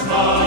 Christmas.